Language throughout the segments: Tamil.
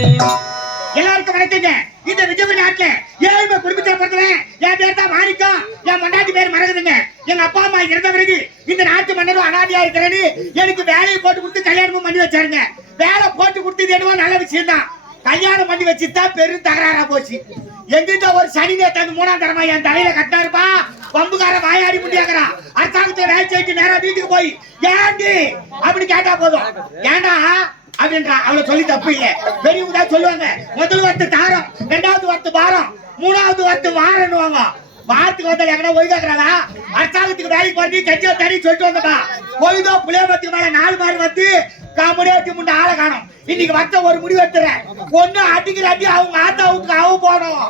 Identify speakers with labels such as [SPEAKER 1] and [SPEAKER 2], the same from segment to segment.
[SPEAKER 1] எல்லாருக்கும் வணக்கங்க. இந்த விஜய் நாட்டுல ஏழ்மை குடும்பத்தை பிறந்தவன் என் பேர் தான் மாணிக்கம் என் மண்டாட்டி பேர் மறக்குதுங்க எங்க அப்பா அம்மா இருந்த பிறகு இந்த நாட்டு மன்னரும் அனாதியா இருக்கிறேன்னு எனக்கு வேலையை போட்டு கொடுத்து கல்யாணமும் பண்ணி வச்சாருங்க. வேலை போட்டு கொடுத்தது என்னவோ நல்ல விஷயம் தான் கல்யாணம் பண்ணி வச்சுதான் பெரும் தகராறா போச்சு. எங்கிட்ட ஒரு சனி நேத்தாங்க மூணாம் தரமா என் தலையில கட்டாருப்பா பம்புக்கார வாயாடி முடியாங்கிறான் அரசாங்கத்தை வேலை செய்து நேரம் வீட்டுக்கு போய் ஏண்டி? அப்படின்னு கேட்டா போதும். ஏண்டா? அப்படின்றா. அவளை சொல்லி தப்பு இல்ல. பெரியவங்க தான் சொல்லுவாங்க. முதல் வார்த்தை தாரம் ரெண்டாவது வார்த்தை பாரம் மூணாவது வார்த்தை வாரன்னுவாங்க. வாரத்துக்கு வந்தால் எங்கன்னா ஒழுங்காக்குறாளா அரசாங்கத்துக்கு வேலைக்கு பண்ணி கட்சியை தனி சொல்லிட்டு வந்தப்பா. பொழுதோ புளியபத்துக்கு மேல நாலு மாறு வந்து காமெடியாட்டி முன்ன ஆளை காணும். இன்னைக்கு வந்த ஒரு முடிவு எடுத்துறேன். ஒண்ணு அடிக்கிற அடி அவங்க ஆத்தா வீட்டுக்கு அவ போனோம்.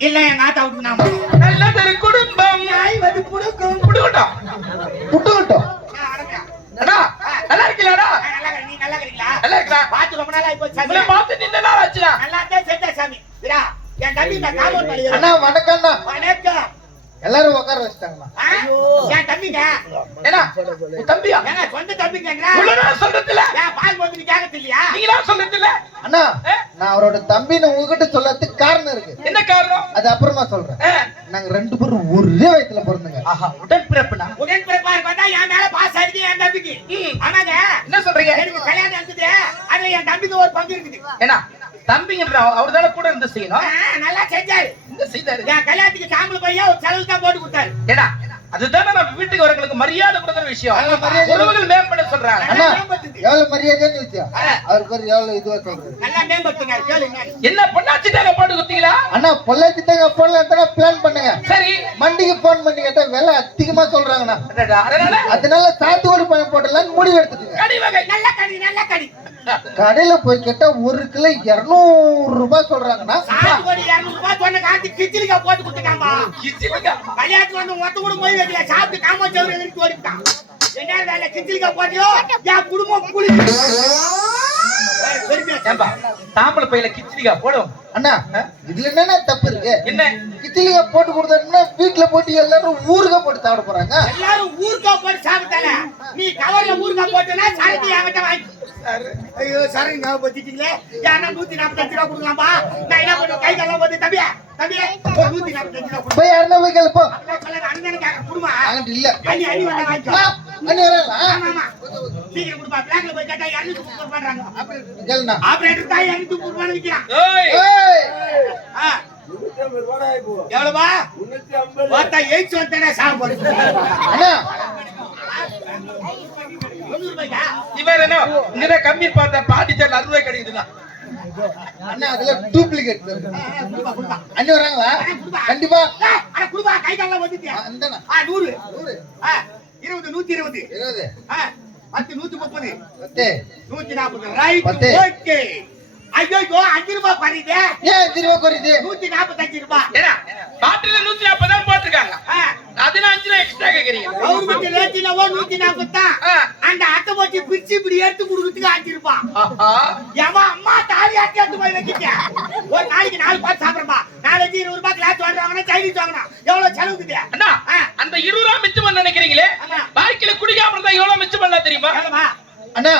[SPEAKER 1] இல்ல எங்க ஆத்தா வீட்டுக்கு நாம
[SPEAKER 2] நல்லதொரு குடும்பம்.
[SPEAKER 1] நாய் வந்து புடுக்கும்
[SPEAKER 2] புடுகட்டும். அண்ணா நல்லா இருக்கீங்களாடா
[SPEAKER 1] ஆ, நல்லா இருக்கேன். நீ நல்லா
[SPEAKER 2] இருக்கலாம்
[SPEAKER 1] பார்த்து ரொம்ப நாள் ஆகி போச்சு
[SPEAKER 2] உங்களை
[SPEAKER 1] சாமி.
[SPEAKER 2] பார்த்து நின்ன நாள் ஆச்சுடா.
[SPEAKER 1] நல்லா தான் செத்தா சாமி. விடா என் தம்பி இந்த காமன் பண்ணி
[SPEAKER 3] அண்ணா வணக்கம்ண்ணா.
[SPEAKER 1] வணக்கம்.
[SPEAKER 3] எல்லாரும் உட்கார வச்சுட்டாங்கண்ணா
[SPEAKER 1] ஆ? என் தம்பிங்க.
[SPEAKER 2] என்ன உன் தம்பியா?
[SPEAKER 1] ஏங்க சொந்த
[SPEAKER 2] சொல்றதில்ல
[SPEAKER 1] ஏன் பால் வந்து நீ கேட்கறது இல்லையா
[SPEAKER 2] நீங்களா
[SPEAKER 3] அண்ணா நான் அவரோட தம்பின்னு உங்ககிட்ட சொல்லறதுக்கு காரணம் இருக்கு.
[SPEAKER 2] என்ன காரணம்?
[SPEAKER 3] அது அப்புறமா சொல்றேன். நாங்க ரெண்டு பேரும் ஒரே வயசுல பிறந்தங்க
[SPEAKER 2] ஆஹா உடன் பிறப்புனா
[SPEAKER 1] உடன் பிறப்பாரு பார்த்தா என் மேல பாஸ் ஆயிடுச்சு என் தம்பிக்கு.
[SPEAKER 2] ம்.
[SPEAKER 1] ஆமாங்க.
[SPEAKER 2] என்ன சொல்றீங்க?
[SPEAKER 1] எனக்கு கல்யாணம் இருக்குது அதுல என் தம்பிக்கு ஒரு பங்கு இருக்குது.
[SPEAKER 2] ஏன்னா தம்பிங்கன்ற அவர் தானே கூட இருந்து
[SPEAKER 1] ஆ,
[SPEAKER 2] செய்யணும்
[SPEAKER 1] நல்லா செஞ்சாரு.
[SPEAKER 2] இந்த செய்தாரு?
[SPEAKER 1] என் கல்யாணத்துக்கு தாம்பளை பையன் ஒரு செலவு தான் போட்டு கொடுத்தாரு.
[SPEAKER 2] ஏன்னா அதுதானே நம்ம வீட்டுக்கு வரவங்களுக்கு மரியாதை கொடுக்குற விஷயம். உறவுகள் மேம்பட சொல்றாங்க.
[SPEAKER 3] எவ்வளவு மரியாதைன்னு வச்சியா அவர் பேர் எவ்வளவு இதுவா சொல்றாரு
[SPEAKER 1] நல்லா மேம்படுத்துங்க கேளுங்க.
[SPEAKER 2] என்ன பொண்ணாச்சி தாங்க போட்டு குத்தீங்களா?
[SPEAKER 3] அண்ணா பொள்ளாச்சி தாங்க தானே பிளான் பண்ணுங்க.
[SPEAKER 2] சரி.
[SPEAKER 3] மண்டிக்கு போன் பண்ணி கேட்டா விலை அதிகமா சொல்றாங்கண்ணா.
[SPEAKER 2] அதனால?
[SPEAKER 3] அதனால சாத்துக்குடி பழம் போடலாம்னு முடிவு
[SPEAKER 1] வகை. நல்ல கடி நல்ல கடி.
[SPEAKER 3] கடையில போய் கேட்டா ஒரு கிலோ இருநூறு ரூபாய்
[SPEAKER 1] கிச்சிலிக்கா போட்டு கொடுத்துட்டாமா
[SPEAKER 2] கிச்சிலிக்கா.
[SPEAKER 1] கல்யாணத்துக்கு வந்து மொத்த கூட போய் வைக்கல சாப்பிட்டு காமச்சவரு எதிர்த்து ஓடிட்டான் என்ன வேலை கிச்சிலிக்கா போட்டியோ? என் குடும்பம் புளி
[SPEAKER 2] பையில கிச்சிலிக்கா போடும்.
[SPEAKER 3] அண்ணா இதுல என்னண்ணா தப்பு இருக்கு?
[SPEAKER 2] என்ன?
[SPEAKER 3] கிச்சிலிங்க போட்டு கொடுத்தோம்னா வீட்டுல போட்டு எல்லாரும் ஊருக போட்டு சாப்பிட போறாங்க.
[SPEAKER 1] எல்லாரும் ஊருக்கா போட்டு சாப்பிட்டால நீ கவர்ல ஊருக்கா போட்டனா சரக்கு என்கிட்ட வாங்கி. ஐயோ சரக்கு ஞாபகம் வச்சுட்டீங்களே யாரா நூத்தி நாற்பத்தஞ்சு ரூபா கொடுக்கலாம்பா? நான் என்ன பண்ணுவேன் கை வந்து தம்பியா.
[SPEAKER 3] போய் போய்
[SPEAKER 1] அண்ணனை
[SPEAKER 3] இல்ல.
[SPEAKER 1] சீக்கிரம் கொடுப்பா. பிளாக்ல போய் கேட்டா பண்றாங்க
[SPEAKER 3] கேளுண்ணா.
[SPEAKER 1] ஆபரேட்டர் தாய் விற்கிறான்
[SPEAKER 2] ஏய்,
[SPEAKER 3] ஏய்,
[SPEAKER 1] ஆ. எவ்வளவுப்பா பார்த்தா எயிட்ஸ் வந்தேனே சாப்பிடு
[SPEAKER 3] அண்ணா.
[SPEAKER 2] இவர் என்ன? கம்மி பார்த்தா பாண்டிச்சேரியில் அறுபது கிடைக்குதுண்ணா.
[SPEAKER 3] அண்ணா அதுல டூப்ளிகேட் வராங்களா கண்டிப்பா.
[SPEAKER 1] குடுப்பா கை வந்துட்டியா? நூறு.
[SPEAKER 3] நூறு.
[SPEAKER 1] இருபது நூத்தி இருபது.
[SPEAKER 3] இருபது.
[SPEAKER 1] பத்து நூத்தி முப்பது.
[SPEAKER 3] பத்து.
[SPEAKER 1] நூத்தி நாற்பது ரைட். ஓகே ஐயோ அஞ்சு ரூபாய் குறையுது.
[SPEAKER 3] ஏன் அஞ்சு குறையுது?
[SPEAKER 1] நூத்தி ரூபாய்
[SPEAKER 2] பாட்டில நூத்தி நாற்பது தான் போட்டிருக்காங்க. அதுல அஞ்சு ரூபாய் எக்ஸ்ட்ரா கேக்குறீங்க.
[SPEAKER 1] கவர்மெண்ட் நூத்தி நாற்பதுதான்
[SPEAKER 2] ஆ.
[SPEAKER 1] அந்த அட்டை போட்டு பிரிச்சு இப்படி எடுத்து கொடுக்கறதுக்கு அஞ்சு ரூபாய். எவன் எடுத்து போய் ஒரு நாளைக்கு நாலு பாத்து சாப்பிடுறா நாளைக்கு இருபது ரூபாய் கிளாஸ் வாங்குறாங்கன்னா சைனீஸ் வாங்கினா எவ்வளவு செலவுக்குது
[SPEAKER 2] அண்ணா. அந்த இருபது ரூபாய் மிச்சம் பண்ண நினைக்கிறீங்களே. வாழ்க்கையில குடிக்காம இருந்தா எவ்வளவு மிச்சம் பண்ணலாம் தெரியுமா?
[SPEAKER 3] அண்ணா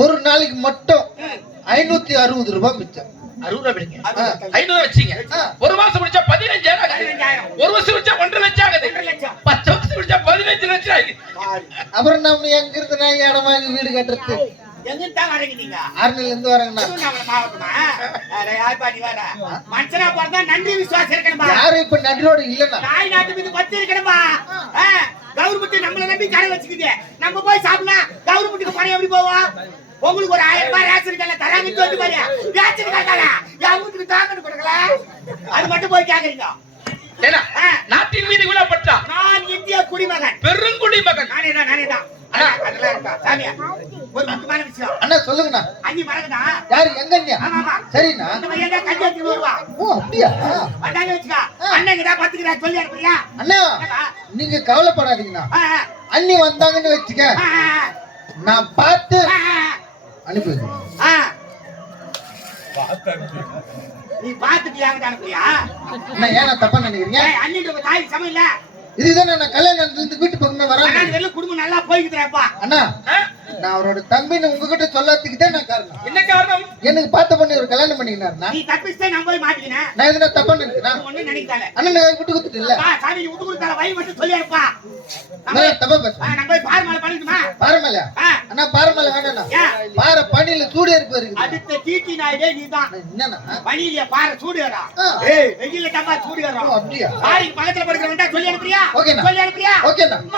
[SPEAKER 3] ஒரு நாளைக்கு மட்டும் ஐநூத்தி அறுபது ரூபாய் மிச்சம்.
[SPEAKER 2] அறுபது ரூபாய் பிடிங்க. ஐநூறு வச்சீங்க. ஒரு மாசம் முடிச்சா பதினஞ்சாயிரம். ஒரு வருஷம் முடிச்சா ஒன்றரை லட்சம் ஆகுது. பத்து வருஷம் முடிச்சா பதினஞ்சு லட்சம் ஆகுது.
[SPEAKER 3] அப்புறம் நம்ம எங்க இருந்து நான் இடமா வீடு கட்டுறது?
[SPEAKER 1] எங்கிட்டு தான் வரீங்க நீங்க?
[SPEAKER 3] ஆர்மில இருந்து வரேங்கண்ணா
[SPEAKER 1] மாவட்டமா மனுஷனா பிறந்தா நன்றி விசுவாசம் இருக்கணுமா?
[SPEAKER 3] யாரும் இப்ப நன்றியோட இல்லண்ணா.
[SPEAKER 1] தாய் நாட்டு மீது பத்து இருக்கணுமா? கவர்மெண்ட் நம்மள நம்பி கடை வச்சுக்குது நம்ம போய் சாப்பிடலாம் கவர்மெண்ட்டுக்கு பணம் எப்படி போவோம்? உங்களுக்கு ஒரு ஆயிரம் ரூபாய் ரேஷன் கல்ல தராங்க தோட்டு பாரு. ரேஷன் கல்ல என் வீட்டுக்கு தாங்கன்னு கொடுக்கல. அது மட்டும் போய் கேக்குறீங்க.
[SPEAKER 2] நாட்டின் மீது பற்றா
[SPEAKER 1] நான் இந்திய குடிமகன்.
[SPEAKER 2] பெருங்குடி மகன்
[SPEAKER 1] நானே தான் நானே தான். அதெல்லாம் இருக்கா? சாமியா? ஒரு முக்கியமான விஷயம்
[SPEAKER 3] அண்ணா சொல்லுங்கண்ணா.
[SPEAKER 1] அஞ்சு மறக்குதா
[SPEAKER 3] யாரு? எங்க அண்ணியா
[SPEAKER 1] ஆமா ஆமா.
[SPEAKER 3] சரிண்ணா.
[SPEAKER 1] அந்த பையன் கஞ்சி எடுத்து வருவா.
[SPEAKER 3] ஓ அப்படியா?
[SPEAKER 1] வந்தாங்க வச்சுக்கா. அண்ணன் பத்துக்கிறா சொல்லி அனுப்புறியா?
[SPEAKER 3] அண்ணா? நீங்க கவலைப்படாதீங்கண்ணா. அண்ணி வந்தாங்கன்னு வச்சுக்க. நான் பார்த்து அனுப்பி.
[SPEAKER 1] நீ பாத்துட்டு என்கிட்ட அனுப்புறியா?
[SPEAKER 3] அண்ணா ஏன் தப்பா நினைக்கிறீங்க?
[SPEAKER 1] அண்ணிட்டு தாய்க்கு சமையல
[SPEAKER 3] இதுதான் நான் கல்யாணத்துல இருந்து வீட்டு பக்கமே வரேன்
[SPEAKER 1] அண்ணா குடும்பம் நல்லா போய்க்குதுப்பா
[SPEAKER 3] அண்ணா? நான் அவரோட தம்பின்னு உங்ககிட்ட சொல்லாததுக்கு தான் நான் காரணம்.
[SPEAKER 2] என்ன காரணம்?
[SPEAKER 3] எனக்கு பார்த்த பண்ணி ஒரு கல்யாணம் பண்ணிக்கினாருண்ணா.
[SPEAKER 1] நீ தப்பிச்சே நான் போய் மாட்டிக்கினேன்
[SPEAKER 3] நான் எதுனா தப்பா நினைக்கிறேன்
[SPEAKER 1] ஒண்ணு நினைக்கல.
[SPEAKER 3] அண்ணன் விட்டு கொடுத்துட்டு இல்ல
[SPEAKER 1] சாமி நீ விட்டு கொடுத்தால வை மட்டும் சொல்லி
[SPEAKER 3] நான் தப்பா பேசுறேன்
[SPEAKER 1] நம்ம போய் பாரு மேல பண்ணிட்டுமா
[SPEAKER 3] பாறை மேல
[SPEAKER 1] ஆ.
[SPEAKER 3] அண்ணா பாறை மேல வேண்டாண்ணா
[SPEAKER 1] ஏன்?
[SPEAKER 3] பாறை பனியில சூடு ஏற்பு இருக்குது
[SPEAKER 1] அடுத்த டீட்டி நாயுடே நீதான்.
[SPEAKER 3] என்னண்ணா?
[SPEAKER 1] பனியில பாரு சூடு ஏறா. ஏய் வெயில்ல தப்பா சூடு ஏறா.
[SPEAKER 3] அப்படியா?
[SPEAKER 1] பாரி பக்கத்துல படுக்கிறவன்டா சொல்லி அனுப்புறியா?
[SPEAKER 3] ஓகேண்ணா.
[SPEAKER 1] சொல்லி அனுப்புறியா? மரகதம் மணி